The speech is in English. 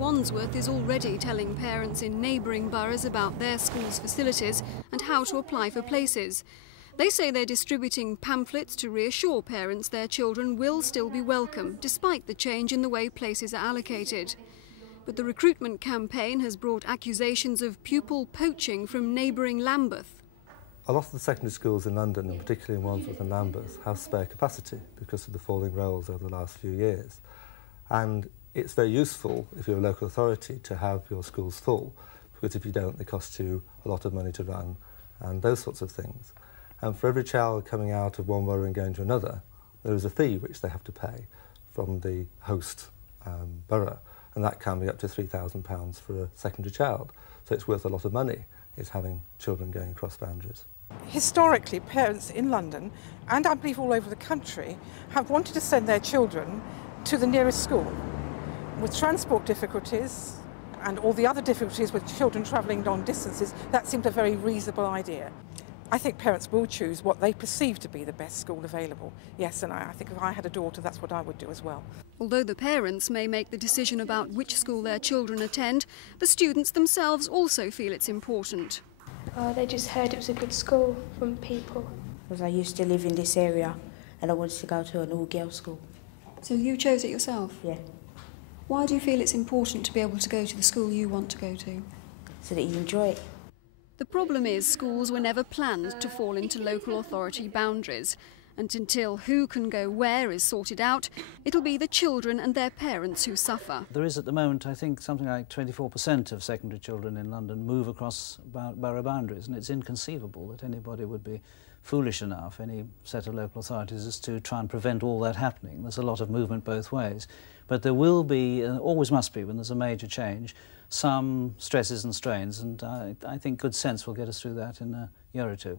Wandsworth is already telling parents in neighbouring boroughs about their school's facilities and how to apply for places. They say they're distributing pamphlets to reassure parents their children will still be welcome, despite the change in the way places are allocated. But the recruitment campaign has brought accusations of pupil poaching from neighbouring Lambeth. A lot of the secondary schools in London, and particularly in Wandsworth and Lambeth, have spare capacity because of the falling rolls over the last few years. And it's very useful, if you're a local authority, to have your schools full, because if you don't, they cost you a lot of money to run and those sorts of things. And for every child coming out of one borough and going to another, there is a fee which they have to pay from the host borough, and that can be up to £3,000 for a secondary child. So it's worth a lot of money, is having children going across boundaries. Historically, parents in London, and I believe all over the country, have wanted to send their children to the nearest school. With transport difficulties and all the other difficulties with children travelling long distances, that seemed a very reasonable idea. I think parents will choose what they perceive to be the best school available. Yes, and I think if I had a daughter, that's what I would do as well. Although the parents may make the decision about which school their children attend, the students themselves also feel it's important. They just heard it was a good school from people. Because I used to live in this area and I wanted to go to an all-girls school. So you chose it yourself? Yeah. Why do you feel it's important to be able to go to the school you want to go to? So that you enjoy it. The problem is schools were never planned to fall into local authority boundaries. And until who can go where is sorted out, it'll be the children and their parents who suffer. There is at the moment, I think, something like 24% of secondary children in London move across borough boundaries, and it's inconceivable that anybody would be foolish enough, any set of local authorities, as to try and prevent all that happening. There's a lot of movement both ways. But there will be, always must be, when there's a major change, some stresses and strains, and I think good sense will get us through that in a year or two.